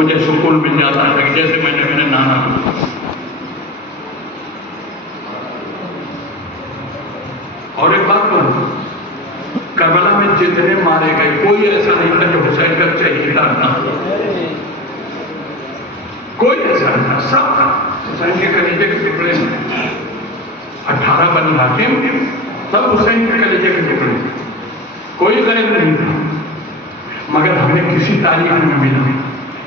مجھے سکون مل جاتا تھا کہ جیسے میں نے اپنے نانا کو. اور ایک بات بولوں، کربلا میں جتنے مارے گئے کوئی ایسا نہیں تھا جو حسین کا چہیدار نہ ہو. کوئی ایسا نہیں تھا، سب حسین کے کلیجے کے ٹکڑے. 18 بنی حاکم سب حسین کے کلیجے کے ٹکڑے، کوئی غیر نہیں تھا. مگر ہمیں کسی تاریخ میں ملا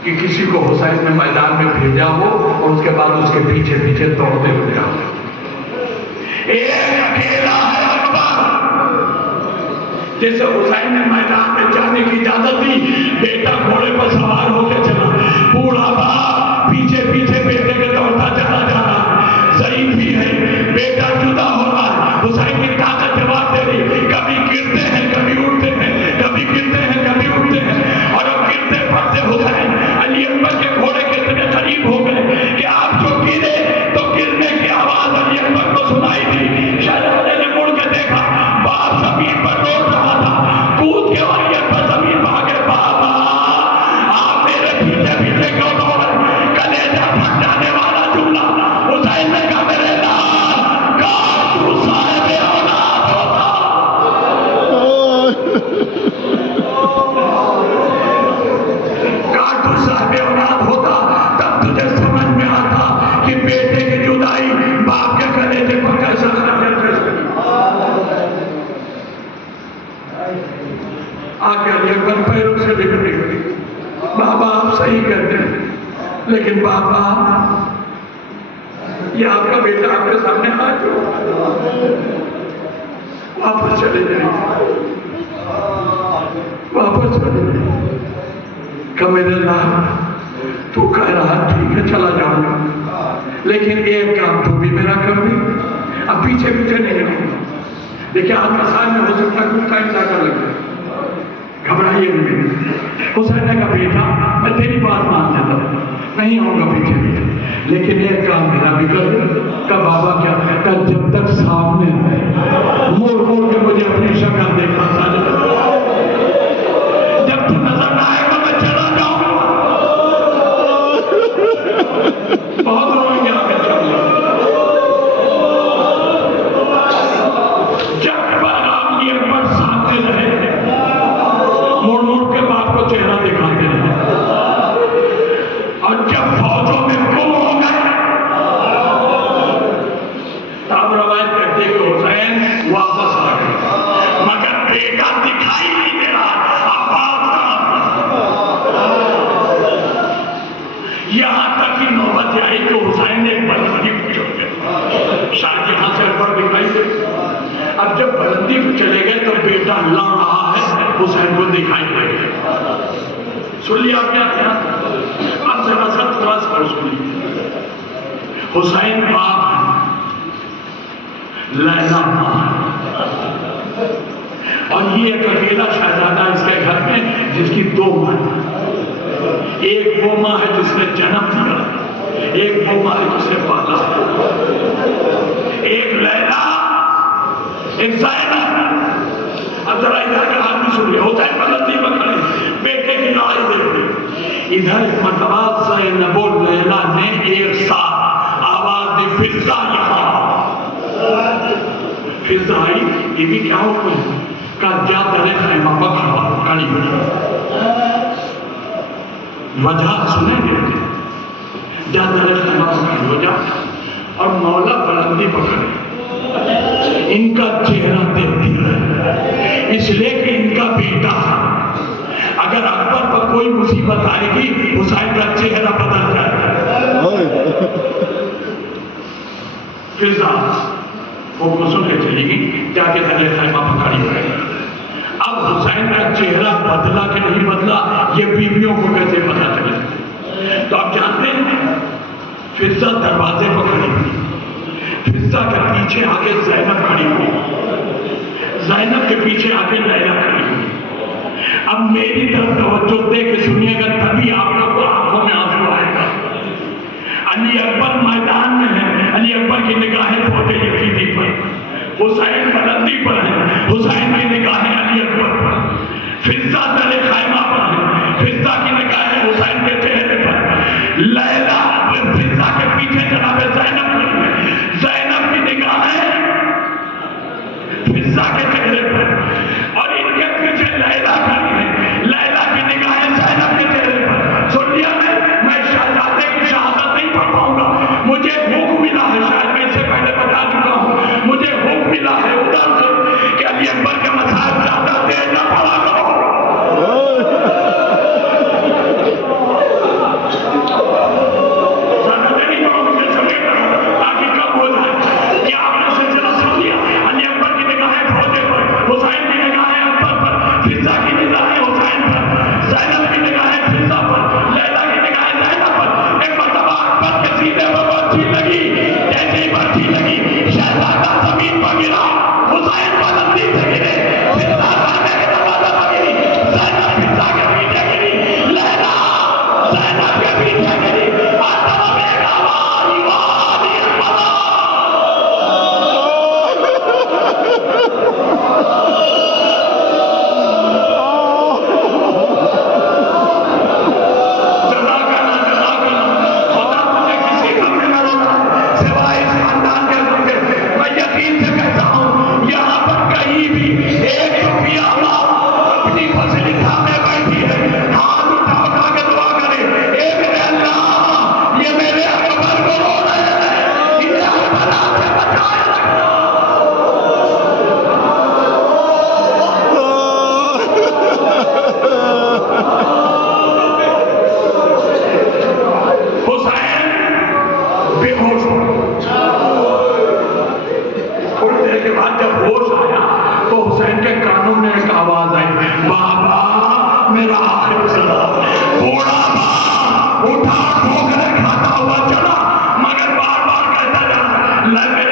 کہ کسی کو حسین نے میدان میں بھیجا ہو اور اس کے بعد اس کے پیچھے پیچھے دوڑتے ہوئے آؤ. ایک اکیلا ہے اکبر جسے حسین نے میدان میں جانے کی اجازت دی. بیٹا گھوڑے پر سوار ہو کے چلا، بوڑھا باپ پیچھے پیچھے بیٹے کے دوڑتا چلا جا رہا. ضعیف بھی ہے، بیٹا جدا ہو رہا ہے. حسین کی طاقت جواب دے رہی، کبھی گرتے ہیں کبھی اٹھتے ہیں، کبھی گرتے ہیں کبھی اٹھتے ہیں. اور اب گرتے پڑتے حسین علی اکبر کے گھوڑے کے اتنے قریب ہو گئے کہ آپ جو گرے تو گرنے کی آواز علی اکبر کو سنائی دی. شہزادے نے مڑ کے دیکھا، باپ زمین پر روٹ رہا تھا. کود کے علی اکبر زمین پر آگے، بابا آپ میرے پیچھے پیچھے کیوں دوڑ رہے؟ کلیجہ پھٹ جانے والا جملہ. حسین نے کہا میرے لال کاش تو صاحب اولاد ہوتا. کاش تو صاحب اولاد ہوتا، تب تجھے سمجھ میں آتا کہ بیٹے کی جدائی باپ کے کلیجے پر کیسا خنجر کر سکتی. آگے علی اکبر پیروں سے لپٹ گئی. بابا آپ صحیح کہتے ہیں، لیکن بابا یہ آپ کا بیٹا آپ کے سامنے آ جاؤ. واپس چلے جائیں، واپس چلے جائیں. کہ میرے اللہ تو کہہ رہا ٹھیک ہے چلا جاؤں گا، لیکن ایک کام تو بھی میرا کر دے. اب پیچھے پیچھے نہیں رہوں. دیکھیں آپ کا سال میں ہو سکتا ہے کچھ ٹائم زیادہ لگ جائے، گھبرائیے نہیں. حسین نے کہا بیٹا میں تیری بات مان لیتا ہوں، نہیں آؤں گا پیچھے پیچھے، لیکن ایک کام میرا بھی کر دے. کہ بابا کیا؟ کہ جب تک سامنے موڑ موڑ کے مجھے اپنی شکل دیکھا تھا، جب تو نظر نہ آئے گا میں چلا جاؤں گا. بہت روئیں گے آپ کے چلے. جب پیغام یہ پر سامنے رہے، موڑ موڑ کے باپ کو چہرہ دکھاتے رہے. اور جب فوجوں میں گم ہو گئے تب روایت کہتے کہ حسین واپس آ گئے، مگر بیٹا دکھائی نہیں دے رہا. یہاں تک کی نوبت آئی کہ حسین نے ایک بلندی پہ چڑھ گئے. شاید یہاں سے اوپر دکھائی دے. اب جب بلندی پہ چلے گئے تو بیٹا لڑ رہا ہے، حسین کو دکھائی دے گیا. سن لیا کیا کیا؟ اب ذرا سا تھوڑا سا سنیے. حسین باپ، لیلا ماں، اور یہ ایک اکیلا شہزادہ اس کے گھر میں جس کی 2 ماں. ایک وہ ماں ہے جس نے جنم دیا، ایک وہ ماں ہے جس نے پالا. ایک لیلا، ایک زینب. اب ذرا ادھر کا آدمی سنیے. حسین بلندی پر کھڑے، بیٹے کی لڑائی دیکھ رہے. ادھر مرتبہ زینب و لیلا نے ایک ساتھ آواز دی، فضا یہاں. فضا آئی. یہ بھی کیا حکم ہے؟ کہا جا تیرے خیمہ پر کھڑی ہو. وجہ سنیں گے؟ جا تیرے خیمہ پر کھڑی ہو جا. اور مولا بلندی پکڑے، ان کا چہرہ دیکھتی رہے، اس لیے کہ ان کا بیٹا اگر اکبر پر کوئی مصیبت آئے گی حسین کا چہرہ بدل جائے گا. فضا وہ سن کے چلی گئی، جا کے تیرے خیمہ پر کھڑی ہو گئی. اب حسین کا چہرہ بدلا کہ نہیں بدلا یہ بیویوں کو کیسے پتا چلے؟ تو آپ جانتے ہیں فضا دروازے پر کھڑی ہوئی. فضا کے پیچھے آگے زینب کھڑی ہوئی، زینب کے پیچھے آگے لیلا کھڑی ہوئی. اب میری طرف توجہ دے کے سنیے گا تبھی آپ لوگ کو آنکھوں میں آنسو آئے گا. علی اکبر میدان میں ہے، علی اکبر کی نگاہیں پوتے یزیدی پر، حسین بلندی پر ہے، حسین کی نگاہیں علی اکبر پر. فضا تیرے خیمہ پر ہے، فضا کی نگاہیں حسین کے چہرے پر. میرا آخری سلام. بوڑھا تھا، اٹھا ٹھوکریں کھاتا ہوا چلا، مگر بار بار کہتا جا، لگے